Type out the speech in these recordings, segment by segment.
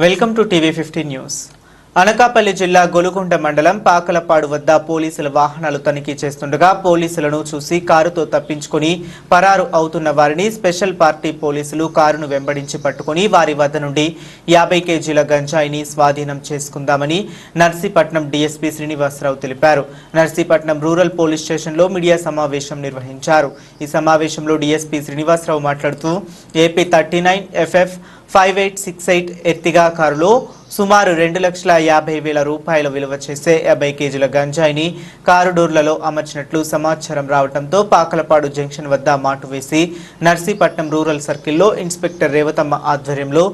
Welcome to TV fifty news Anakapalli జిల్లా గొలుగుండ మండలం పాకలపాడు వద్ద పోలీసుల వాహనాలు తనిఖీ చేస్తుండగా పోలీసులను చూసి కారుతో తప్పించుకుని పరారు అవుతున్న వారిని స్పెషల్ పార్టీ పోలీసులు కారును వెంబడించి పట్టుకుని వారి వద్ద నుండి యాభై కేజీల గంజాయిని స్వాధీనం చేసుకుందామని నర్సీపట్నం డీఎస్పీ శ్రీనివాసరావు తెలిపారు. నర్సీపట్నం రూరల్ పోలీస్ స్టేషన్లో మీడియా సమావేశం నిర్వహించారు. ఈ సమావేశంలో డీఎస్పీ శ్రీనివాసరావు మాట్లాడుతూ AP thirty nine FF five eight six eight Ertiga కారులో సుమారు రెండు లక్షల యాభై వేల రూపాయల విలువ చేసే యాభై కేజీల గంజాయిని కారుడోర్లలో అమర్చినట్లు సమాచారం రావడంతో పాకలపాడు జంక్షన్ వద్ద మాటు వేసి నర్సీపట్నం రూరల్ సర్కిల్లో ఇన్స్పెక్టర్ రేవతమ్మ ఆధ్వర్యంలో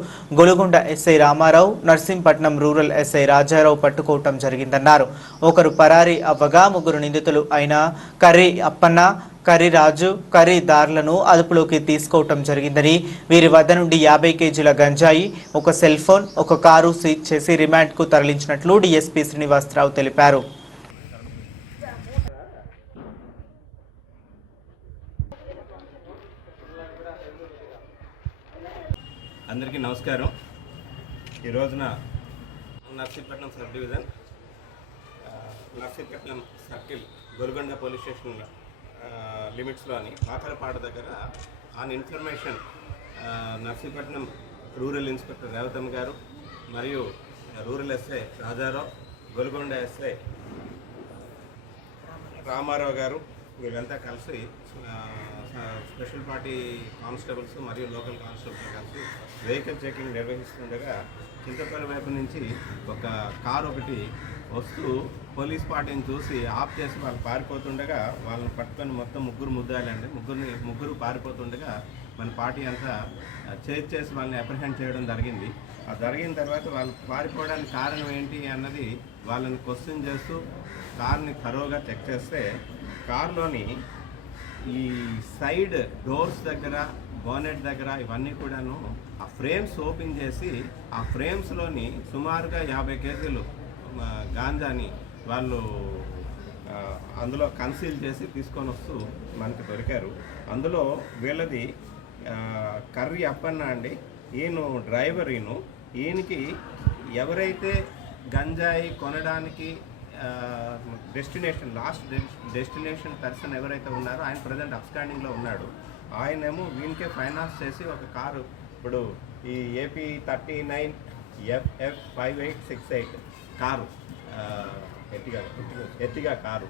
Golugonda SI Rama Rao Narsipatnam rural SI Raja Rao పట్టుకోవటం జరిగిందన్నారు. ఒకరు పరారీ అవ్వగా ముగ్గురు నిందితులు అయిన కర్రీ అప్పన్న కర్రీ రాజు కర్రీ దారులను అదుపులోకి తీసుకోవటం జరిగిందని వీరి వద్ద నుండి యాభై కేజీల గంజాయి ఒక సెల్ ఫోన్ ఒక కారు సీజ్ చేసి రిమాండ్కు తరలించినట్లు డీఎస్పీ శ్రీనివాసరావు తెలిపారు. అందరికీ నమస్కారం. ఈ రోజున Narsipatnam sub division Narsipatnam circle Golgonda police స్టేషన్లో లిమిట్స్లోని పాకలపాడు దగ్గర on information Narsipatnam rural inspector Revathamma గారు మరియు rural SI Rajarao Golgonda SI Ramarao గారు వీళ్ళంతా కలిసి స్పెషల్ పార్టీ కానిస్టేబుల్స్ మరియు లోకల్ కానిస్టేబుల్స్ కలిసి వెహికల్ చెకింగ్ నిర్వహిస్తుండగా చింతపల్లి వైపు నుంచి ఒక కారు ఒకటి వస్తూ పోలీస్ పార్టీని చూసి ఆఫ్ చేసి వాళ్ళు పారిపోతుండగా వాళ్ళని పట్టుకొని మొత్తం ముగ్గురు ముద్దాలండి ముగ్గురిని ముగ్గురు పారిపోతుండగా మన పార్టీ అంతా చేజ్ చేసి వాళ్ళని అప్రహెండ్ చేయడం జరిగింది. ఆ జరిగిన తర్వాత వాళ్ళు పారిపోవడానికి కారణం ఏంటి అన్నది వాళ్ళని క్వశ్చన్ చేస్తూ కార్ని థరోగా చెక్ చేస్తే కార్లోని ఈ సైడ్ డోర్స్ దగ్గర బోనెట్ దగ్గర ఇవన్నీ కూడాను ఆ ఫ్రేమ్స్ ఓపెన్ చేసి ఆ ఫ్రేమ్స్లోని సుమారుగా యాభై కేజీలు గాంజాని వాళ్ళు అందులో కన్సీల్ చేసి తీసుకొని వస్తూ మనకి దొరికారు. అందులో వీళ్ళది కర్రీ అప్పన్న అండి ఈయన డ్రైవర్ ఈయన. ఈయనకి ఎవరైతే గంజాయి కొనడానికి డెస్టినేషన్ లాస్ట్ డెస్టినేషన్ పర్సన్ ఎవరైతే ఉన్నారో ఆయన ప్రజెంట్ అప్స్టాండింగ్లో ఉన్నాడు. ఆయనేమో వీనికే ఫైనాన్స్ చేసి ఒక కారు ఇప్పుడు ఈ AP thirty nine FF five eight six eight car ఎత్తిగా Ertiga car.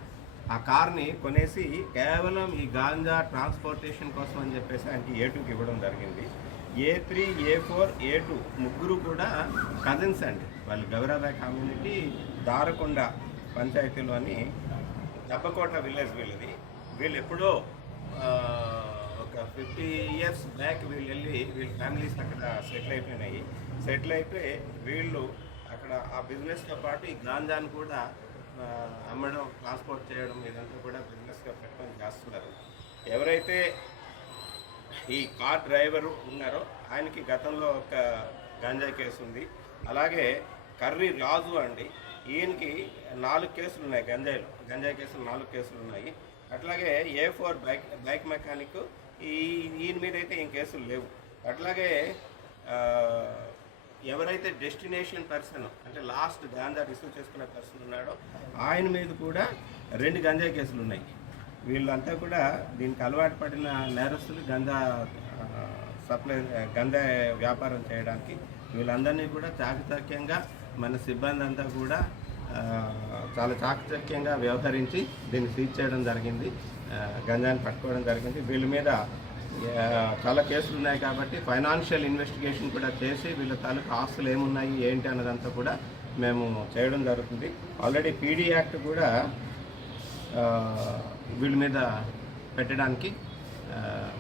ఆ కార్ని కొనేసి కేవలం ఈ గాంజా ట్రాన్స్పోర్టేషన్ కోసం అని చెప్పేసి ఆయనకి ఏ టూకి ఇవ్వడం జరిగింది. A three A four A two ముగ్గురు కూడా కజిన్స్ అండి. వాళ్ళు గౌరవ కమ్యూనిటీ దారకొండ పంచాయతీలోని దబ్బకోట విలేజ్ వీళ్ళది. వీళ్ళు ఎప్పుడో ఒక ఫిఫ్టీ ఇయర్స్ బ్యాక్ వీళ్ళు వెళ్ళి వీళ్ళ ఫ్యామిలీస్ అక్కడ సెటిల్ అయిపోయినాయి. సెటిల్ అయిపోయి వీళ్ళు అక్కడ ఆ బిజినెస్తో పాటు ఈ గాంజాను కూడా అమ్మడం ట్రాన్స్పోర్ట్ చేయడం ఇదంతా కూడా బిజినెస్గా పెట్టుకొని చేస్తున్నారు. ఎవరైతే ఈ కార్ డ్రైవరు ఉన్నారో ఆయనకి గతంలో ఒక గాంజా కేసు ఉంది. అలాగే కర్రీ రాజు అండి ఈయనకి నాలుగు కేసులు ఉన్నాయి గంజాయిలో. గంజాయి కేసులు నాలుగు కేసులు ఉన్నాయి. అట్లాగే A four bike bike mechanic ఈ ఈయన మీద అయితే ఏం కేసులు లేవు. అట్లాగే ఎవరైతే డెస్టినేషన్ పర్సన్ అంటే లాస్ట్ గాంజా రిసీవ్ చేసుకునే పర్సన్ ఉన్నాడో ఆయన మీద కూడా రెండు గంజాయి కేసులు ఉన్నాయి. వీళ్ళంతా కూడా దీనికి అలవాటు పడిన నేరస్తులు గంజా సప్లై గంజా వ్యాపారం చేయడానికి వీళ్ళందరినీ కూడా చాకచక్యంగా మన సిబ్బంది అంతా కూడా చాలా చాకచక్యంగా వ్యవహరించి దీన్ని సీజ్ చేయడం జరిగింది. గంజాన్ని పట్టుకోవడం జరిగింది. వీళ్ళ మీద చాలా కేసులు ఉన్నాయి కాబట్టి ఫైనాన్షియల్ ఇన్వెస్టిగేషన్ కూడా చేసి వీళ్ళ తాలూకు ఆస్తులు ఏమున్నాయి ఏంటి అన్నదంతా కూడా మేము చేయడం జరుగుతుంది. ఆల్రెడీ పీడీ యాక్ట్ కూడా వీళ్ళ మీద పెట్టడానికి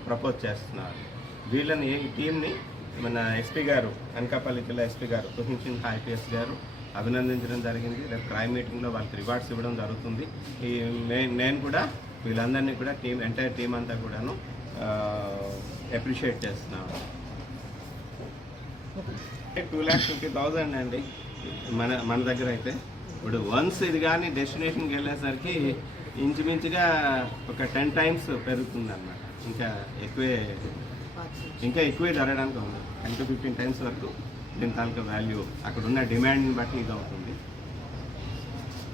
ప్రపోజ్ చేస్తున్నారు. వీళ్ళని ఈ టీంని మన ఎస్పీ గారు అనకాపల్లి జిల్లా ఎస్పీ గారు తుహిన్ సింగ్ ఐపీఎస్ గారు అభినందించడం జరిగింది. రేపు క్రైమ్ మీటింగ్లో వాళ్ళకి రివార్డ్స్ ఇవ్వడం జరుగుతుంది. ఈ నేను కూడా వీళ్ళందరినీ కూడా టీం ఎంటైర్ టీం అంతా కూడాను అప్రిషియేట్ చేస్తున్నాను. టూ ల్యాక్స్ ఫిఫ్టీ థౌజండ్ అండి. మన మన దగ్గర అయితే. ఇప్పుడు వన్స్ ఇది కానీ డెస్టినేషన్కి వెళ్ళేసరికి ఇంచుమించుగా ఒక టెన్ టైమ్స్ పెరుగుతుంది అన్నమాట ఇంకా ఎక్కువే ఇంకా ఎక్కువే జరగడానికి ఉంది. టెన్ టు ఫిఫ్టీన్ టైమ్స్ వరకు దీని తాలూకా వాల్యూ అక్కడ ఉన్న డిమాండ్ని బట్టి ఇది అవుతుంది.